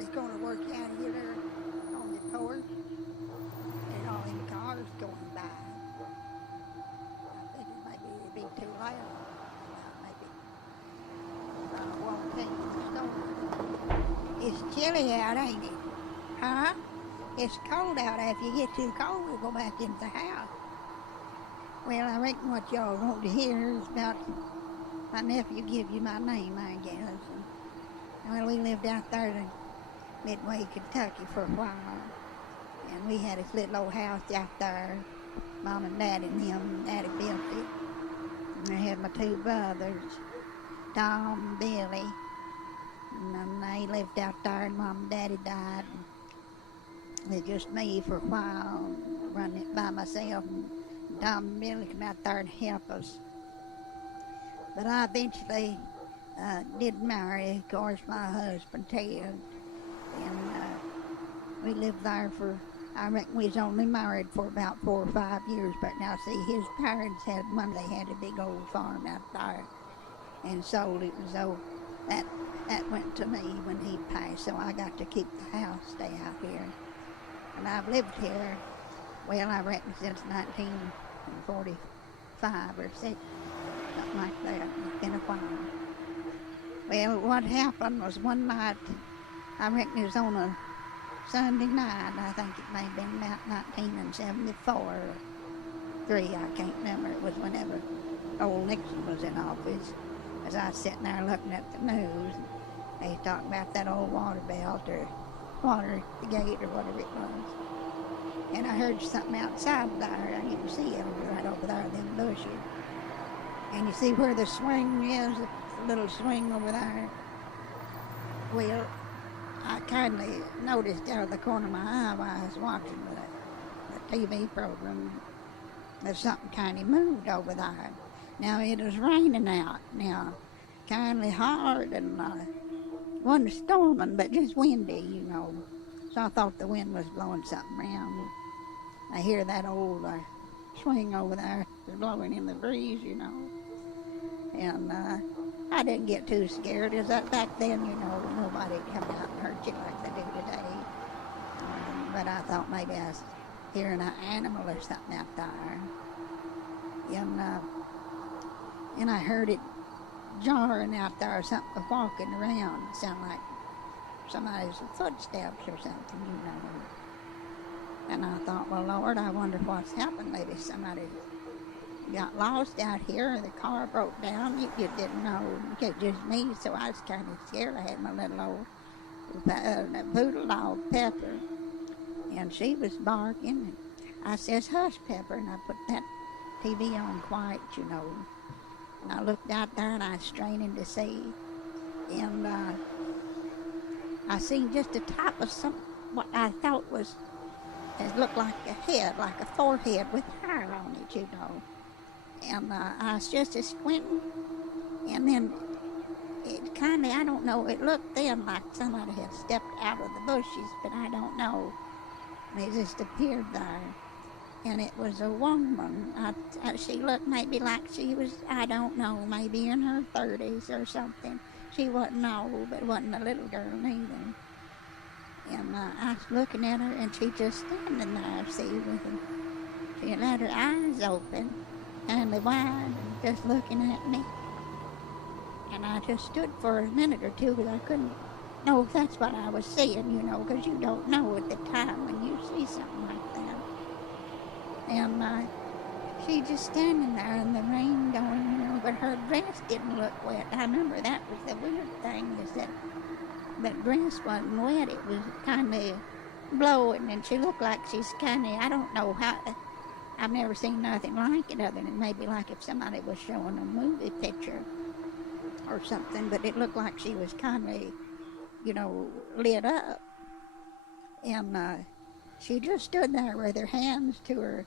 was going to work out here there on the porch, and all them cars going by. I figured maybe it'd be too loud. Maybe won't take the store. It's chilly out, ain't it? Huh? It's cold out. If you get too cold, we'll go back into the house. Well, I reckon what y'all want to hear is about my nephew give you my name, I guess. Well, we lived out there in Midway, Kentucky for a while. And we had this little old house out there. Mom and Dad and him, Daddy built it. And I had my two brothers, Tom and Billy. And then they lived out there, and Mom and Daddy died. And it was just me for a while, running it by myself. And Tom and Billy come out there and help us. But I eventually did marry, of course, my husband, Ted. And we lived there for, I reckon we was only married for about 4 or 5 years. But now, see, his parents had money. They had a big old farm out there and sold it. And so that went to me when he passed. So I got to keep the house, stay out here. And I've lived here, well, I reckon since 1945 or 6, something like that. It's been a while. Well, what happened was one night, I reckon it was on a Sunday night. I think it may have been about 1974 or 3, I can't remember. It was whenever old Nixon was in office. As I was sitting there looking at the news, they was talking about that old water belt or water gate or whatever it was. And I heard something outside there. I didn't see it right over there in them bushes. And you see where the swing is, the little swing over there? Well, I kindly noticed out of the corner of my eye while I was watching the TV program that something kind of moved over there. Now, it was raining out now, kindly hard, and wasn't storming, but just windy, you know. So I thought the wind was blowing something around. I hear that old swing over there is blowing in the breeze, you know. And I didn't get too scared. As that back then, you know, nobody would come out and hurt you like they do today. But I thought maybe I was hearing an animal or something out there. And I heard it jarring out there, something walking around. It sounded like somebody's footsteps or something, you know. And I thought, well, Lord, I wonder what's happened. Maybe somebody got lost out here, or the car broke down. You didn't know. It was just me, so I was kind of scared. I had my little old poodle dog, Pepper, and she was barking. I says, hush, Pepper, and I put that TV on quiet, you know. And I looked out there, and I was straining to see, and I seen just the top of what I thought was, it looked like a head, like a forehead with hair on it, you know. And I was just a squinting, and then it kind of, I don't know, it looked then like somebody had stepped out of the bushes, but I don't know. And it just appeared there. And it was a woman. She looked maybe like she was, I don't know, maybe in her 30s or something. She wasn't old, but wasn't a little girl neither. And I was looking at her, and she just standing there, see, with her. She had her eyes open, kind of wide, and just looking at me. And I just stood for a minute or two, because I couldn't know if that's what I was seeing, you know, because you don't know at the time when you see something like that. And she just standing there in the rain going, you know, but her dress didn't look wet. I remember that was the weird thing, is that dress wasn't wet. It was kind of blowing, and she looked like she's kind of, I don't know how, I've never seen nothing like it other than maybe like if somebody was showing a movie picture or something, but it looked like she was kind of, you know, lit up. And she just stood there with her hands to her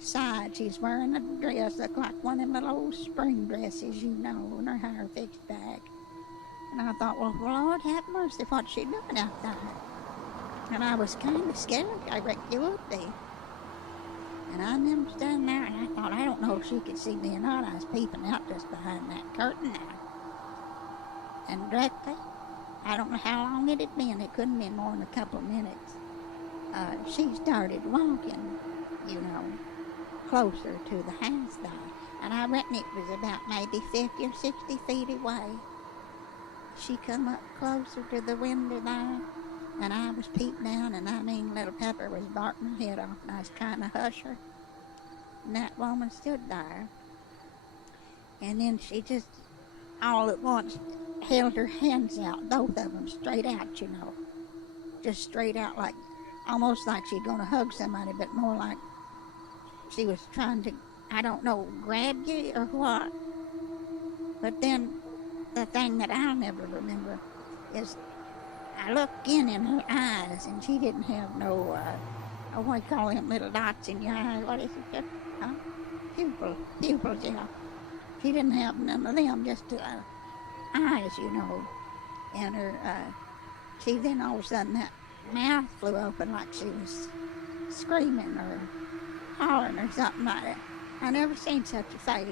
side. She's wearing a dress, looked like one of them little old spring dresses, you know, and her hair fixed back. And I thought, well, Lord have mercy, what's she doing out there? And I was kind of scared. I reckon you would be. And I remember standing there, and I thought, I don't know if she could see me or not. I was peeping out just behind that curtain there. And directly, I don't know how long it had been. It couldn't have been more than a couple of minutes. She started walking, you know, closer to the house there. And I reckon it was about maybe 50 or 60 feet away. She come up closer to the window there, and I was peeping down, and I mean, little Pepper was barking her head off, and I was trying to hush her. And that woman stood there, and then she just all at once held her hands out, both of them straight out, you know, just straight out, like almost like she's going to hug somebody, but more like she was trying to, I don't know, grab you or what. But then the thing that I'll never remember is I looked in her eyes, and she didn't have no, what do you call them little dots in your eyes? What is it? Huh? Pupils, yeah. She didn't have none of them, just eyes, you know. And her, she then all of a sudden that mouth flew open like she was screaming or hollering or something like that. I never seen such a face.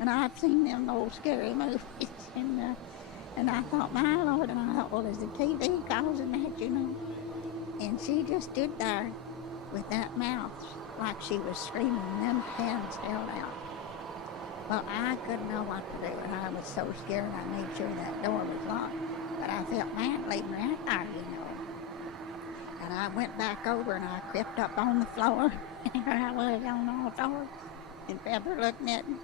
And I've seen them old scary movies, and I thought, my Lord, and I thought, well, is the TV causing that, you know? And she just stood there with that mouth like she was screaming, and them hands held out. Well, I couldn't know what to do, and I was so scared I made sure that door was locked. But I felt mad leaving her out there, you know. And I went back over, and I crept up on the floor, and there I was on all fours, and Pepper looking at me.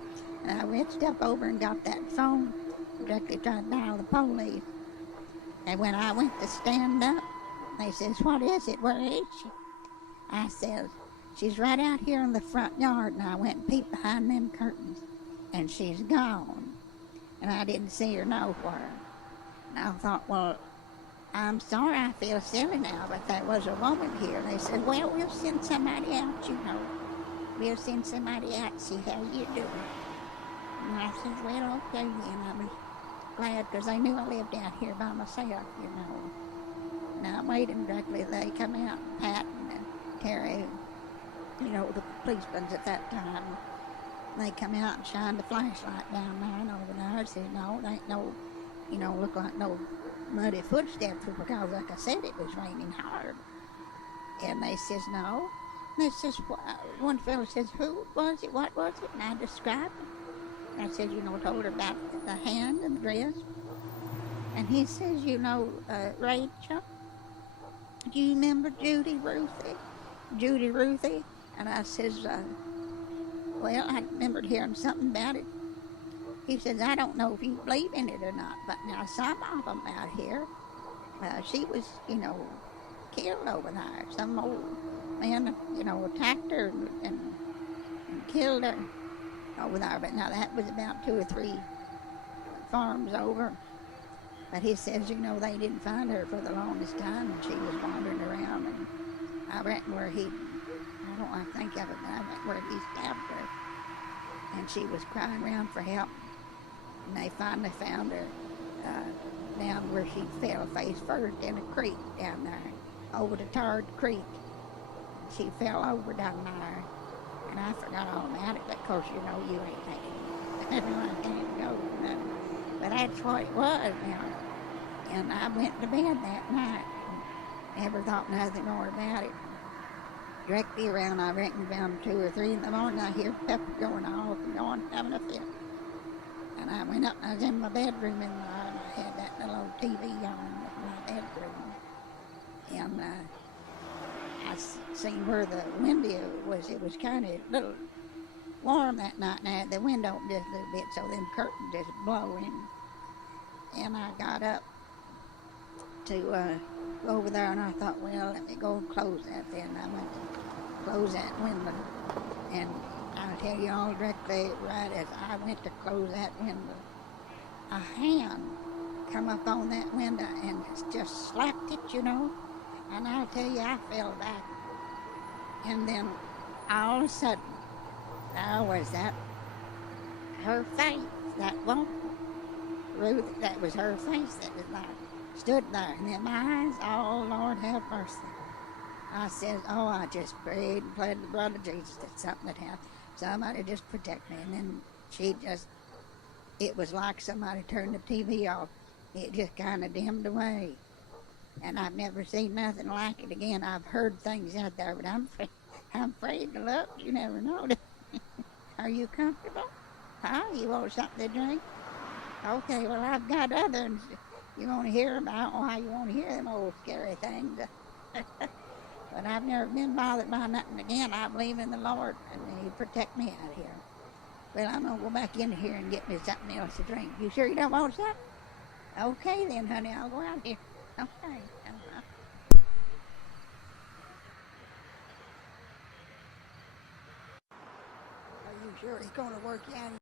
And I reached up over and got that phone, directly tried to dial the police. And when I went to stand up, they says, what is it? Where is she? I says, she's right out here in the front yard. And I went and peeped behind them curtains, and she's gone. And I didn't see her nowhere. And I thought, well, I'm sorry, I feel silly now, but there was a woman here. They said, well, we'll send somebody out, you know. We'll send somebody out to see how you do. And I said, well, okay, then. I was glad, because they knew I lived out here by myself, you know. And I waited directly. They come out, Pat and Terry, you know, the policemen at that time. They come out and shined the flashlight down there and over there. I said, no, there ain't no, you know, look like no muddy footsteps, because, like I said, it was raining hard. And they says, no. And they says, one fellow says, who was it? What was it? And I described it. I said, you know, told her about the hand and the dress. And he says, you know, Rachel, do you remember Judy Ruthie? And I says, well, I remembered hearing something about it. He says, I don't know if you believe in it or not, but now some of them out here, she was, you know, killed over there. Some old man, you know, attacked her and killed her over there. But now that was about 2 or 3 farms over. But he says, you know, they didn't find her for the longest time, and she was wandering around. And I reckon where I think of it, but I reckon where he stabbed her. And she was crying around for help. And they finally found her down where she fell face first in a creek down there, over the Tard Creek. She fell over down there. And I forgot all about it, but of course, you know, you ain't taking everyone can't go. But that's what it was now. And I went to bed that night and never thought nothing more about it. Directly around, I reckon, around 2 or 3 in the morning, I hear Pepper going off and going, having a fit. And I went up, and I was in my bedroom, and I had that little old TV on in my bedroom. And I seen where the window was. It was kind of a little warm that night. Now the window opened just a little bit, so them curtains just blow in. And I got up to go over there, and I thought, well, let me go and close that then. I went to close that window, and I'll tell you all directly, right as I went to close that window, a hand come up on that window and just slapped it, you know. And I'll tell you, I fell back. And then all of a sudden, there was her face, that woman, Ruth, that was her face that was like, stood there. And then my eyes, oh, Lord have mercy. I said, oh, I just prayed and pleaded the blood of Jesus that something had happened. Somebody just protect me. And then it was like somebody turned the TV off. it just kind of dimmed away. And I've never seen nothing like it again. I've heard things out there, but I'm afraid to look. You never know. Are you comfortable? Huh? You want something to drink? Okay, well, I've got others. You want to hear about why you want to hear them old scary things. But I've never been bothered by nothing again. I believe in the Lord, and He protect me out here. Well, I'm going to go back in here and get me something else to drink. You sure you don't want something? Okay then, honey, I'll go out here. Okay. Are you sure it's going to work out?